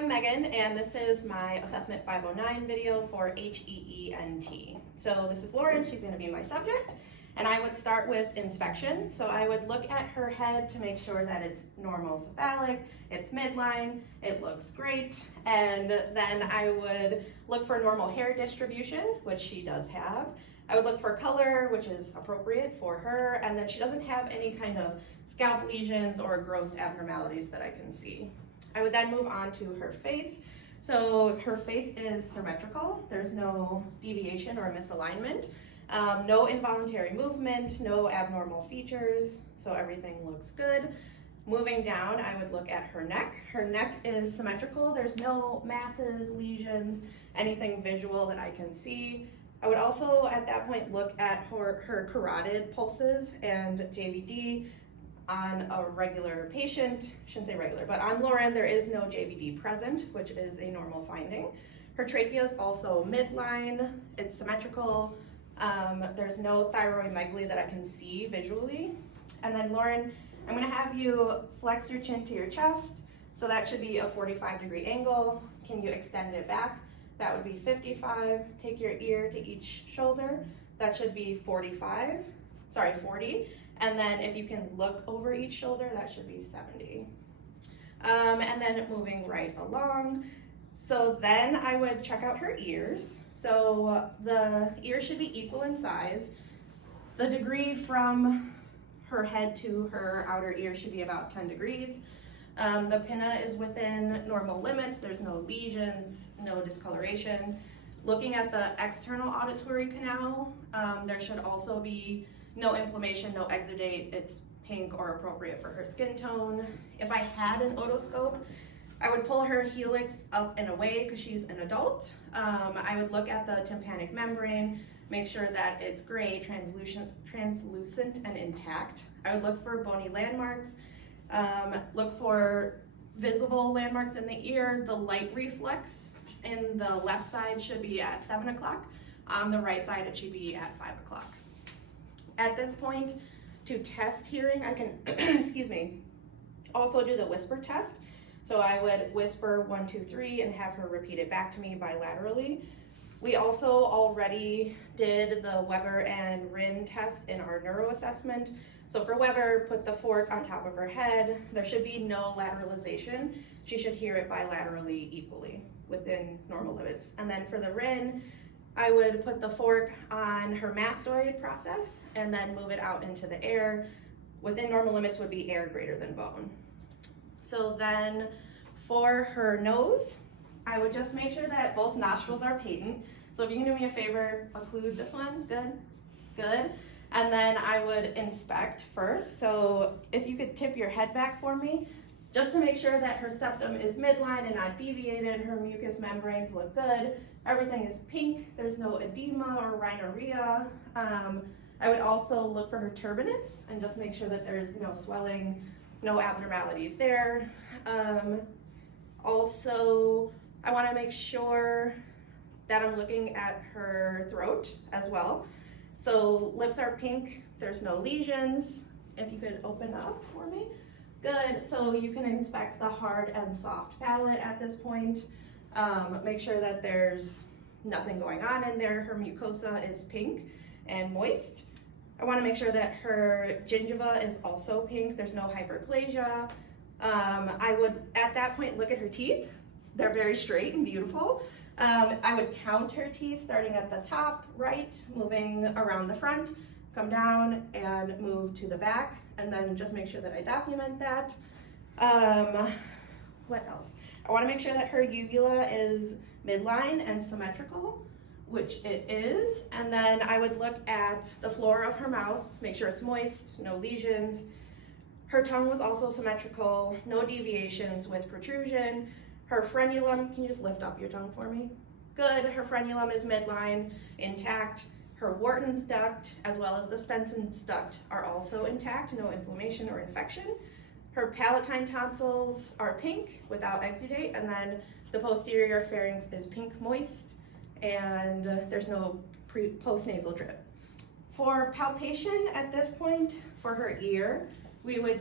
I'm Megan, and this is my Assessment 509 video for HEENT. So this is Lauren, she's going to be my subject, and I would start with inspection. So I would look at her head to make sure that it's normal cephalic, it's midline, it looks great, and then I would look for normal hair distribution, which she does have. I would look for color, which is appropriate for her, and then she doesn't have any kind of scalp lesions or gross abnormalities that I can see. I would then move on to her face. So her face is symmetrical. There's no deviation or misalignment, no involuntary movement, no abnormal features, so everything looks good. Moving down, I would look at her neck. Her neck is symmetrical. There's no masses, lesions, anything visual that I can see. I would also, at that point, look at her carotid pulses and JVD. On a regular patient, shouldn't say regular, but on Lauren, there is no JVD present, which is a normal finding. Her trachea is also midline, it's symmetrical. There's no thyroidomegaly that I can see visually. And then Lauren, I'm gonna have you flex your chin to your chest. So that should be a 45-degree angle. Can you extend it back? That would be 55. Take your ear to each shoulder. That should be 40. And then if you can look over each shoulder, that should be 70. And then moving right along. So then I would check out her ears. So the ears should be equal in size. The degree from her head to her outer ear should be about 10 degrees. The pinna is within normal limits. There's no lesions, no discoloration. Looking at the external auditory canal, there should also be no inflammation, no exudate. It's pink or appropriate for her skin tone. If I had an otoscope, I would pull her helix up and away because she's an adult. I would look at the tympanic membrane, make sure that it's gray, translucent and intact. I would look for bony landmarks, look for visible landmarks in the ear. The light reflex in the left side should be at 7 o'clock. On the right side, it should be at 5 o'clock. At this point, to test hearing, I can, excuse me, also do the whisper test. So I would whisper 1, 2, 3 and have her repeat it back to me bilaterally. We also already did the Weber and Rin test in our neuro assessment. So for Weber, put the fork on top of her head. There should be no lateralization. She should hear it bilaterally equally within normal limits. And then for the Rin, I would put the fork on her mastoid process and then move it out into the air. Within normal limits would be air greater than bone. So then for her nose, I would just make sure that both nostrils are patent. So if you can do me a favor, occlude this one, good, good. And then I would inspect first. So if you could tip your head back for me, just to make sure that her septum is midline and not deviated, her mucous membranes look good, everything is pink, there's no edema or rhinorrhea. I would also look for her turbinates and just make sure that there's no swelling, no abnormalities there. Also, I want to make sure that I'm looking at her throat as well. So lips are pink, there's no lesions. If you could open up for me. Good, so you can inspect the hard and soft palate at this point. Make sure that there's nothing going on in there. Her mucosa is pink and moist. I wanna make sure that her gingiva is also pink. There's no hyperplasia. I would, at that point, look at her teeth. They're very straight and beautiful. I would count her teeth starting at the top right, moving around the front, come down and move to the back, and then just make sure that I document that. What else? I want to make sure that her uvula is midline and symmetrical, which it is. And then I would look at the floor of her mouth, make sure it's moist, no lesions. Her tongue was also symmetrical, no deviations with protrusion. Her frenulum, can you just lift up your tongue for me? Good, her frenulum is midline, intact. Her Wharton's duct, as well as the Stenson's duct, are also intact, no inflammation or infection. Her palatine tonsils are pink without exudate, and then the posterior pharynx is pink moist, and there's no postnasal drip. For palpation at this point, for her ear, we would